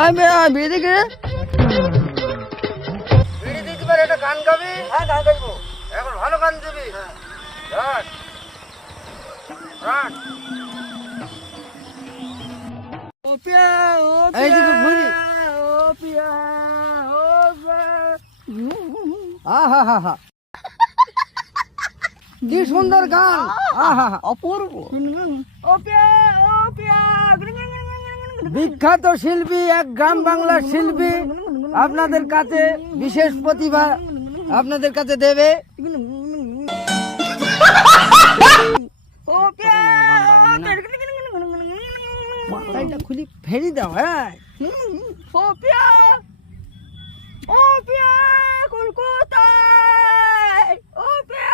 আমি বিড়ি দিকে বিড়ি দিতে পারে, একটা গান গাবি। হ্যাঁ গান গাইবো। এখন ভালো গান দিবি। রাখ, রাখ। ও পিয়া ও এই পিয়া দিকে ঘুরি। ও পিয়া ও পিয়া। আহা হা হা, কি সুন্দর গান। আহা হা, অপূর্ব। ও পিয়া ও পিয়া। বিখ্যাত শিল্পী, এক গ্রাম বাংলার শিল্পী আপনাদের কাছে বিশেষ প্রতিভা আপনাদের কাছে দেবে। ও পিয়া মাথাটা খুলি ফেরি দাও। হ্যাঁ, ও পিয়া ও পিয়া কলকাতায় ও পিয়া